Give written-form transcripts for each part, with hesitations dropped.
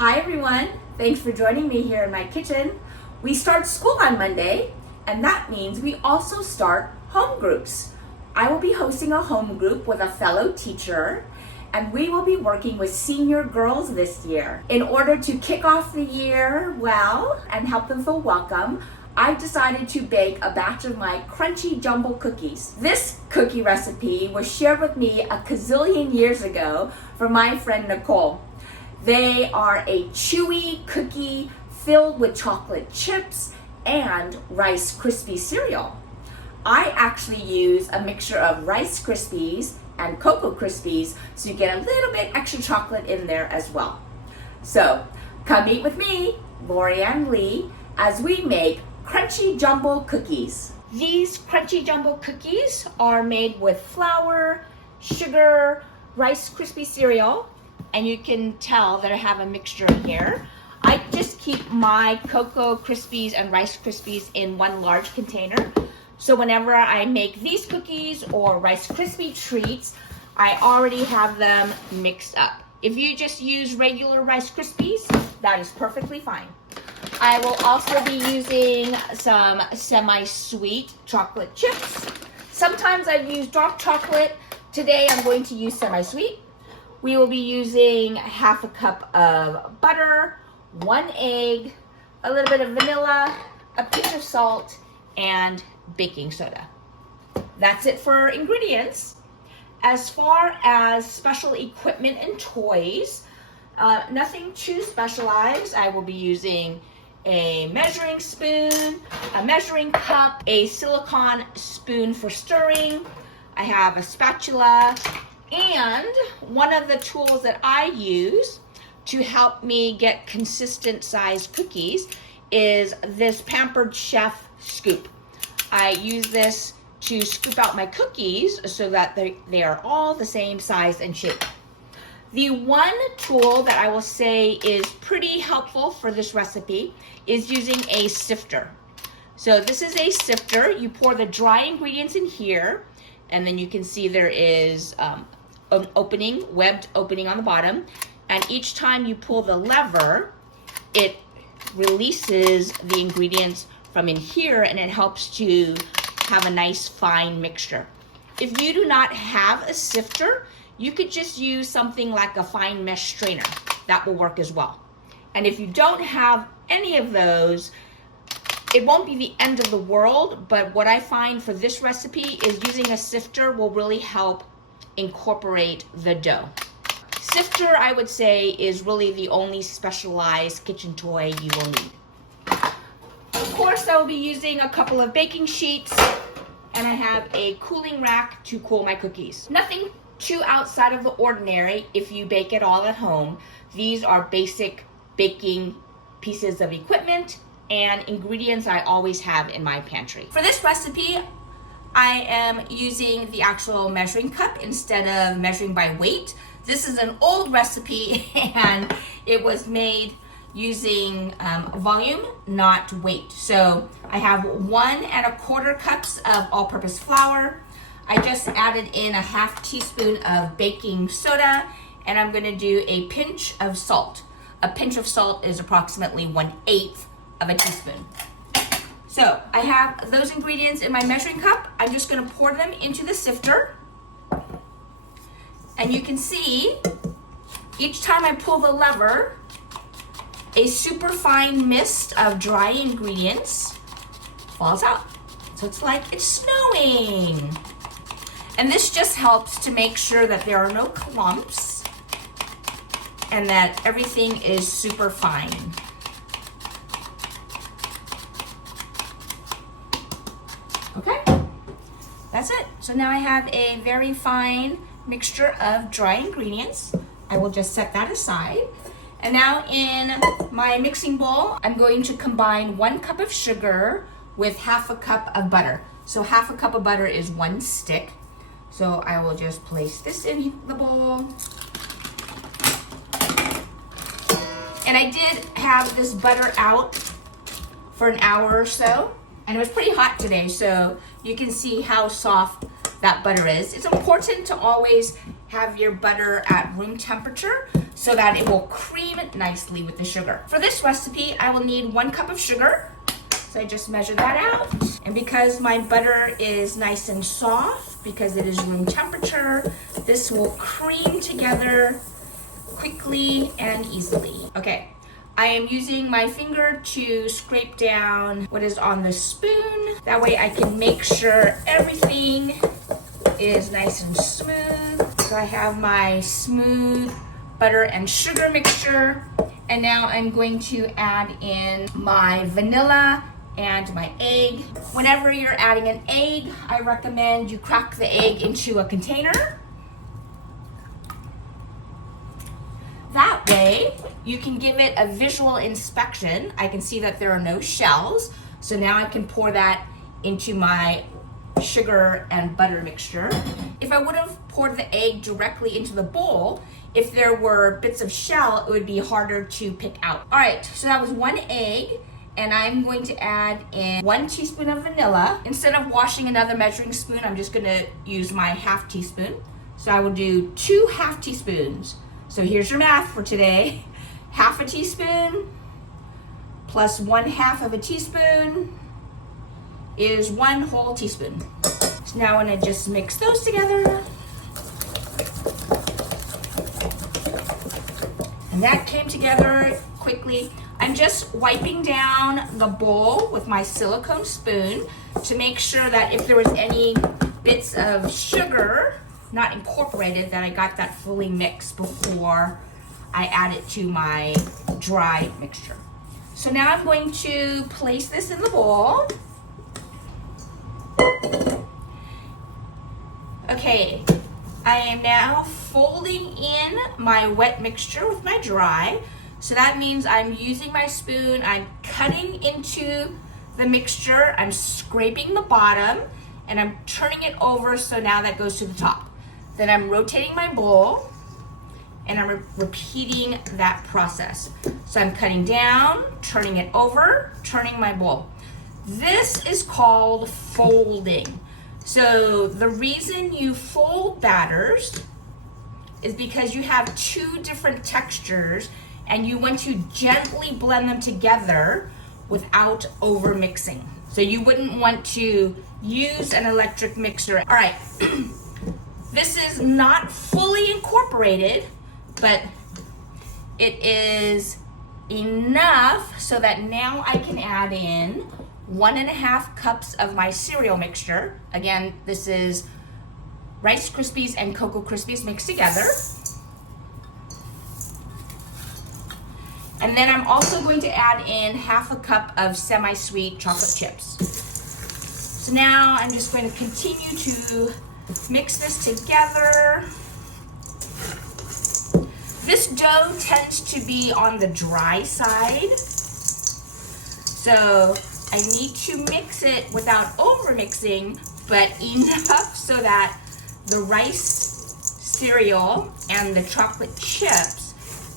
Hi everyone, thanks for joining me here in my kitchen. We start school on Monday, and that means we also start home groups. I will be hosting a home group with a fellow teacher, and we will be working with senior girls this year. In order to kick off the year well and help them feel welcome, I decided to bake a batch of my Crunchy Jumble Cookies. This cookie recipe was shared with me a gazillion years ago from my friend Nicole. They are a chewy cookie filled with chocolate chips and Rice Krispie cereal. I actually use a mixture of Rice Krispies and Cocoa Krispies, so you get a little bit extra chocolate in there as well. So come eat with me, Lorianne Lee, as we make Crunchy Jumble Cookies. These Crunchy Jumble Cookies are made with flour, sugar, Rice Krispie cereal, and you can tell that I have a mixture in here. I just keep my Cocoa Krispies and Rice Krispies in one large container. So whenever I make these cookies or Rice Krispie treats, I already have them mixed up. If you just use regular Rice Krispies, that is perfectly fine. I will also be using some semi-sweet chocolate chips. Sometimes I use dark chocolate. Today I'm going to use semi-sweet. We will be using half a cup of butter, 1 egg, a little bit of vanilla, a pinch of salt, and baking soda. That's it for ingredients. As far as special equipment and toys, nothing too specialized. I will be using a measuring spoon, a measuring cup, a silicone spoon for stirring. I have a spatula, and one of the tools that I use to help me get consistent sized cookies is this Pampered Chef scoop. I use this to scoop out my cookies so that they are all the same size and shape. The one tool that I will say is pretty helpful for this recipe is using a sifter. So this is a sifter. You pour the dry ingredients in here, and then you can see there is an opening, webbed opening on the bottom. And each time you pull the lever, it releases the ingredients from in here, and it helps to have a nice fine mixture. If you do not have a sifter, you could just use something like a fine mesh strainer. That will work as well. And if you don't have any of those, it won't be the end of the world, but what I find for this recipe is using a sifter will really help incorporate the dough. Sifter, I would say, is really the only specialized kitchen toy you will need. Of course, I will be using a couple of baking sheets, and I have a cooling rack to cool my cookies. Nothing too outside of the ordinary if you bake it all at home. These are basic baking pieces of equipment and ingredients I always have in my pantry. For this recipe, I am using the actual measuring cup instead of measuring by weight. This is an old recipe and it was made using volume, not weight. So I have 1 1/4 cups of all-purpose flour. I just added in a half teaspoon of baking soda, and I'm gonna do a pinch of salt. A pinch of salt is approximately 1/8 of a teaspoon. So I have those ingredients in my measuring cup. I'm just gonna pour them into the sifter. And you can see, each time I pull the lever, a super fine mist of dry ingredients falls out. So it's like it's snowing. And this just helps to make sure that there are no clumps and that everything is super fine. Okay, that's it. So now I have a very fine mixture of dry ingredients. I will just set that aside. And now in my mixing bowl, I'm going to combine 1 cup of sugar with half a cup of butter. So half a cup of butter is 1 stick. So I will just place this in the bowl. And I did have this butter out for an hour or so, and it was pretty hot today, so you can see how soft that butter is. It's important to always have your butter at room temperature so that it will cream nicely with the sugar. For this recipe, I will need 1 cup of sugar. So I just measure that out. And because my butter is nice and soft, because it is room temperature, this will cream together quickly and easily. Okay, I am using my finger to scrape down what is on the spoon. That way I can make sure everything is nice and smooth. So I have my smooth butter and sugar mixture. And now I'm going to add in my vanilla and my egg. Whenever you're adding an egg, I recommend you crack the egg into a container. That way, you can give it a visual inspection. I can see that there are no shells, so now I can pour that into my sugar and butter mixture. If I would have poured the egg directly into the bowl, if there were bits of shell, it would be harder to pick out. All right, so that was 1 egg, and I'm going to add in 1 teaspoon of vanilla. Instead of washing another measuring spoon, I'm just gonna use my ½ teaspoon. So I will do 2 ½ teaspoons. So here's your math for today. ½ teaspoon plus 1/2 of a teaspoon is 1 whole teaspoon. So now I'm gonna just mix those together. And that came together quickly. I'm just wiping down the bowl with my silicone spoon to make sure that if there was any bits of sugar not incorporated, that I got that fully mixed before I add it to my dry mixture. So now I'm going to place this in the bowl. Okay, I am now folding in my wet mixture with my dry. So that means I'm using my spoon, I'm cutting into the mixture, I'm scraping the bottom, and I'm turning it over so now that goes to the top. Then I'm rotating my bowl, and I'm repeating that process. So I'm cutting down, turning it over, turning my bowl. This is called folding. So the reason you fold batters is because you have 2 different textures and you want to gently blend them together without over mixing. So you wouldn't want to use an electric mixer. All right, this is not fully incorporated, but it is enough so that now I can add in 1½ cups of my cereal mixture. Again, this is Rice Krispies and Cocoa Krispies mixed together. And then I'm also going to add in ½ cup of semi-sweet chocolate chips. So now I'm just going to continue to mix this together. This dough tends to be on the dry side, so I need to mix it without over mixing, but enough so that the rice cereal and the chocolate chips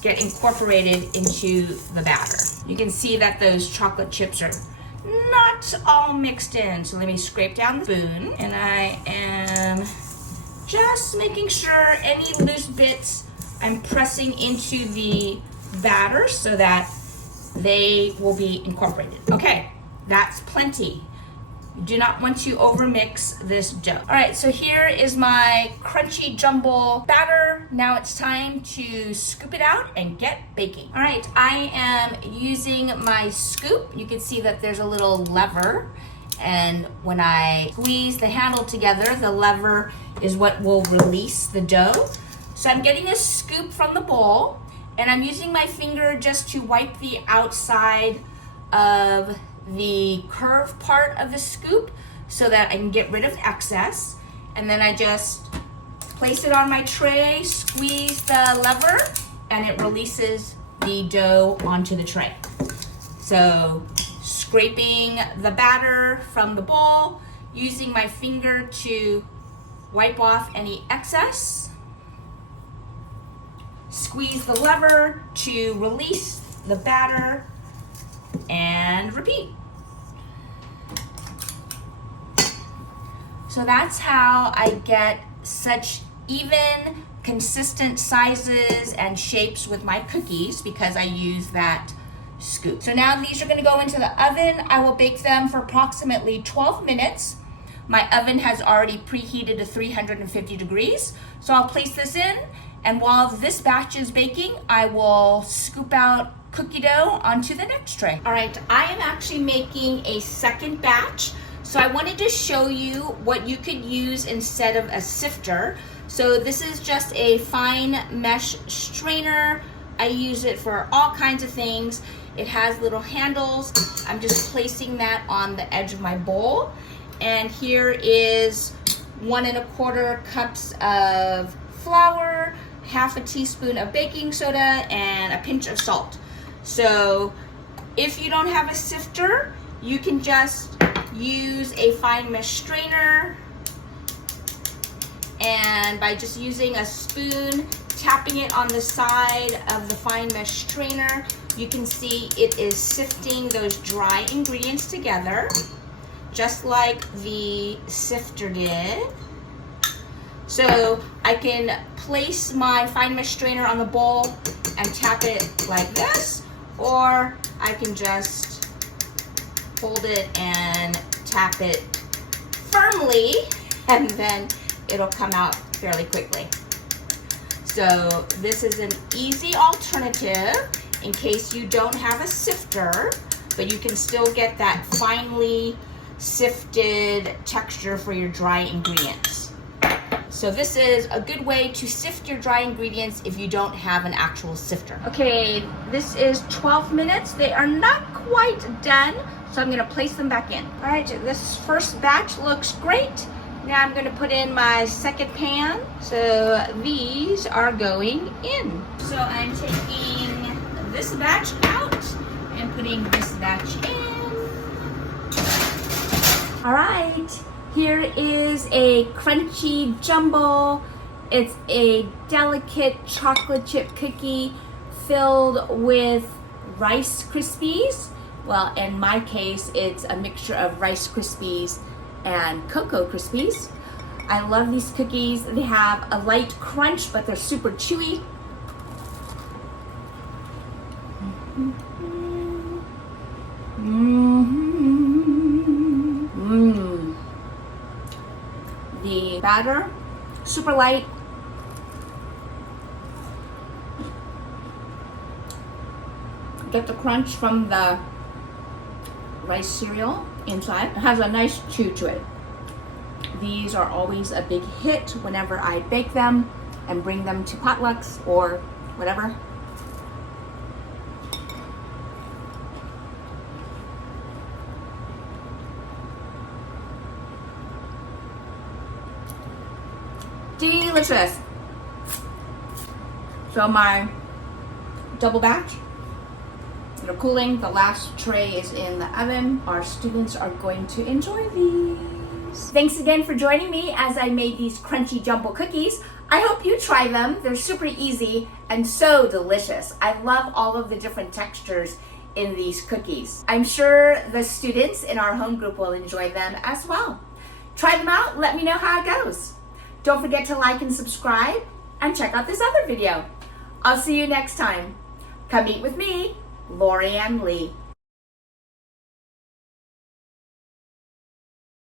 get incorporated into the batter. You can see that those chocolate chips are not all mixed in. So let me scrape down the spoon, and I am just making sure any loose bits I'm pressing into the batter so that they will be incorporated. Okay, that's plenty. You do not want to overmix this dough. All right, so here is my crunchy jumble batter. Now it's time to scoop it out and get baking. All right, I am using my scoop. You can see that there's a little lever, and when I squeeze the handle together, the lever is what will release the dough. So I'm getting a scoop from the bowl, and I'm using my finger just to wipe the outside of the curved part of the scoop so that I can get rid of excess. And then I just place it on my tray, squeeze the lever, and it releases the dough onto the tray. So scraping the batter from the bowl, using my finger to wipe off any excess, squeeze the lever to release the batter, and repeat. So that's how I get such even, consistent sizes and shapes with my cookies because I use that scoop. So now these are gonna go into the oven. I will bake them for approximately 12 minutes. My oven has already preheated to 350 degrees. So I'll place this in, and while this batch is baking, I will scoop out cookie dough onto the next tray. All right, I am actually making a second batch. So I wanted to show you what you could use instead of a sifter. So this is just a fine mesh strainer. I use it for all kinds of things. It has little handles. I'm just placing that on the edge of my bowl. And here is 1 1/4 cups of flour, half a teaspoon of baking soda, and a pinch of salt. So if you don't have a sifter, you can just use a fine mesh strainer, and by just using a spoon, tapping it on the side of the fine mesh strainer, you can see it is sifting those dry ingredients together, just like the sifter did. So I can place my fine mesh strainer on the bowl and tap it like this, or I can just hold it and tap it firmly, and then it'll come out fairly quickly. So this is an easy alternative in case you don't have a sifter, but you can still get that finely sifted texture for your dry ingredients. So this is a good way to sift your dry ingredients if you don't have an actual sifter. Okay, this is 12 minutes. They are not quite done, so I'm gonna place them back in. All right, this first batch looks great. Now I'm gonna put in my second pan. So these are going in. So I'm taking this batch out and putting this batch in. All right, here is a Crunchy Jumble. It's a delicate chocolate chip cookie filled with Rice Krispies. Well, in my case, it's a mixture of Rice Krispies and Cocoa Krispies. I love these cookies. They have a light crunch, but they're super chewy. The batter, super light. Get the crunch from the rice cereal inside. It has a nice chew to it. These are always a big hit whenever I bake them and bring them to potlucks or whatever. Delicious. So my double batch, they're cooling. The last tray is in the oven. Our students are going to enjoy these. Thanks again for joining me as I made these Crunchy Jumble Cookies. I hope you try them. They're super easy and so delicious. I love all of the different textures in these cookies. I'm sure the students in our home group will enjoy them as well. Try them out. Let me know how it goes. Don't forget to like and subscribe and check out this other video. I'll see you next time. Come eat with me, Lorianne Lee.